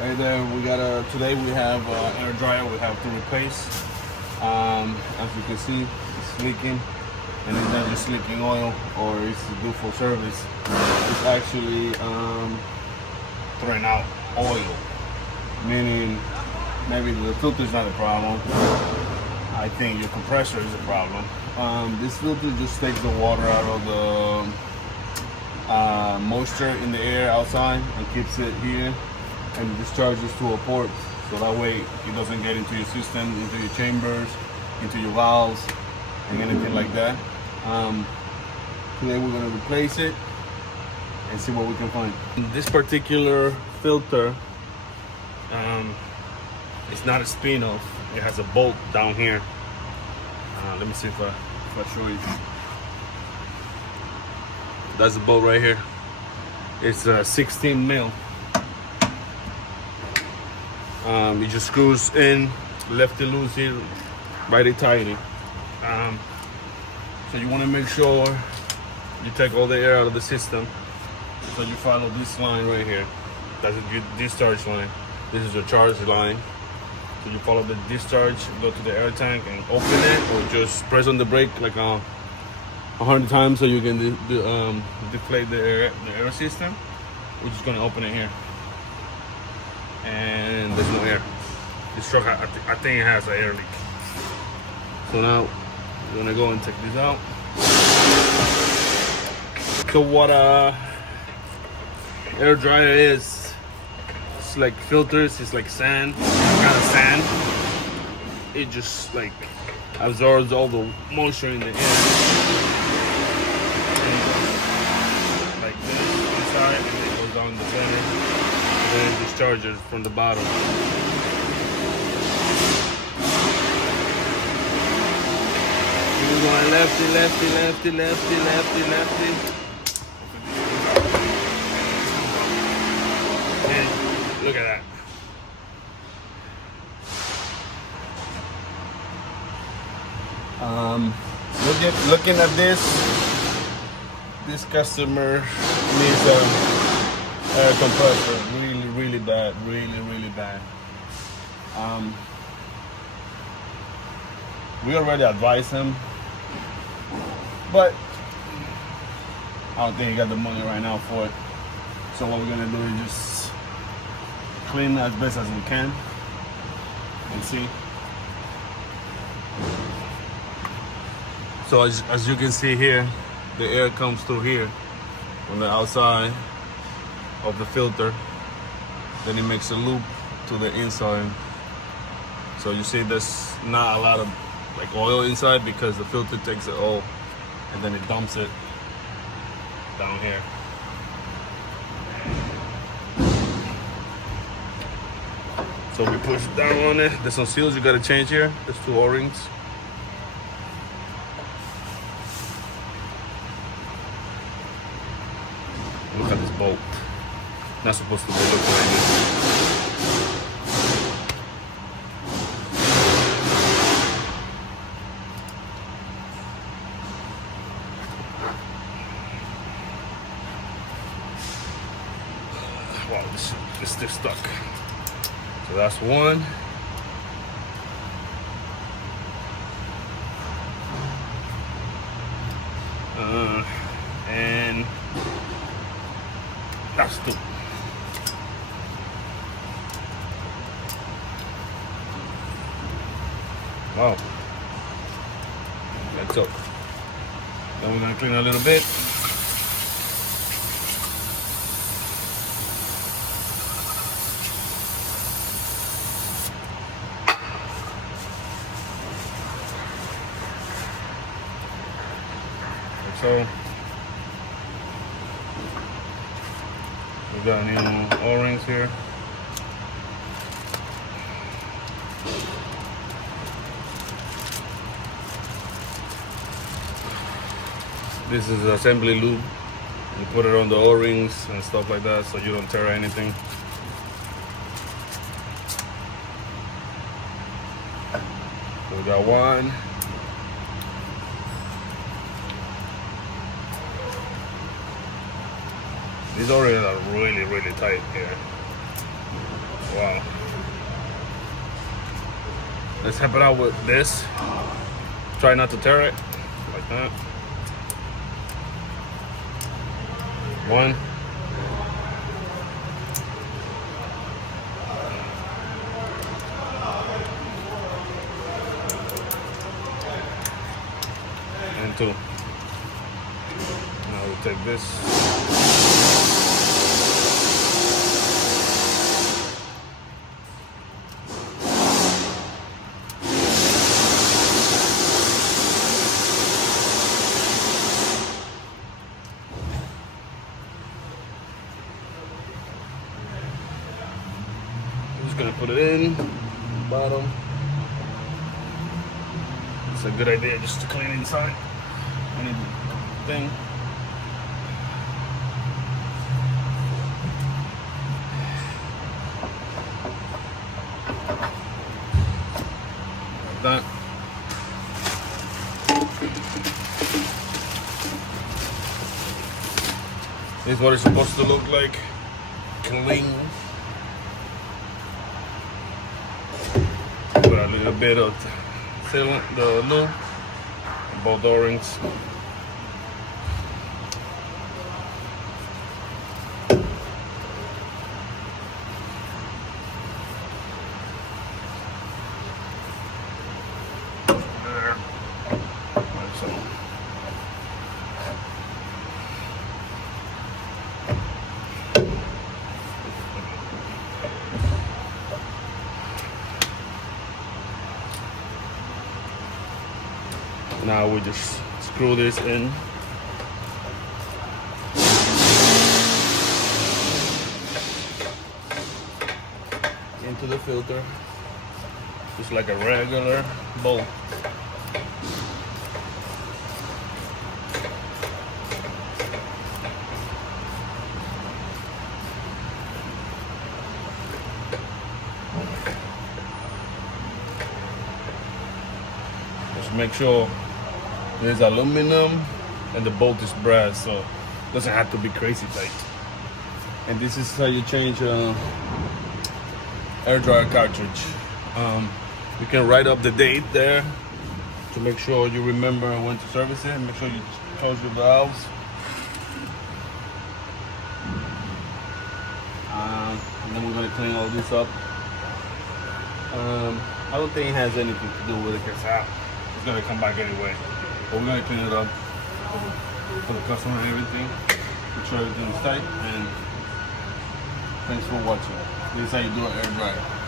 Right there, we got today we have air dryer we have to replace. As you can see, it's leaking, and it's not just leaking oil or it's due for service. It's actually throwing out oil, meaning maybe the filter is not a problem. I think your compressor is a problem. This filter just takes the water out of the moisture in the air outside and keeps it here, and discharges to a port, so that way it doesn't get into your system, into your chambers, into your valves, and anything like that. Today we're going to replace it and see what we can find. This particular filter, it's not a spin-off. It has a bolt down here. Let me see if I show you. That's the bolt right here. It's 16 mil. It just screws in, lefty loosey, righty tighty. So you want to make sure you take all the air out of the system. So you follow this line right here. That's a good discharge line. This is a charge line. So you follow the discharge, go to the air tank and open it, or just press on the brake like 100 times so you can deflate the air system. We're just gonna open it here. And there's no air. This truck, I think it has an air leak. So now we're gonna go and take this out. So what air dryer is, it's like filters, it's like sand, kind of sand. It just like absorbs all the moisture in the air. Like this inside, and then it goes down the center. Then it discharges from the bottom. We're going lefty, lefty, lefty, lefty, lefty, lefty. And look at that. Looking at this customer needs a air compressor, really bad, really bad. We already advised him, but I don't think he got the money right now for it. So what we're gonna do is just clean as best as we can and see. So as you can see here, the air comes through here on the outside of the filter. Then it makes a loop to the inside. So you see there's not a lot of like oil inside because the filter takes it all and then it dumps it down here. So we push down on it. There's some seals you gotta change here. There's 2 O-rings. Look at this bolt. Not supposed to be looking like this. Wow, this is still stuck. So that's one. And that's 2. Wow. That's up. Then we're gonna clean a little bit. So we got new O-rings here. This is assembly lube. You put it on the O-rings and stuff like that so you don't tear anything. So we got one. These already are really tight here. Wow. Let's help it out with this. Try not to tear it, like that. One. And two. Now we'll take this. Just gonna put it in bottom. It's a good idea just to clean inside anything. Like that. This is what it's supposed to look like. Clean. Put a little bit of sealant, the lube, both O-rings. There. Like so. Now we just screw this in. Into the filter, just like a regular bolt. Just make sure there's aluminum and the bolt is brass, so it doesn't have to be crazy tight. And this is how you change air dryer cartridge. You can write up the date there to make sure you remember when to service it. Make sure you close your valves. And then we're gonna clean all this up. I don't think it has anything to do with it because it's gonna come back anyway. But we're gonna clean it up for the customer and everything. Make sure everything is tight. And thanks for watching. This is how you do an air dryer.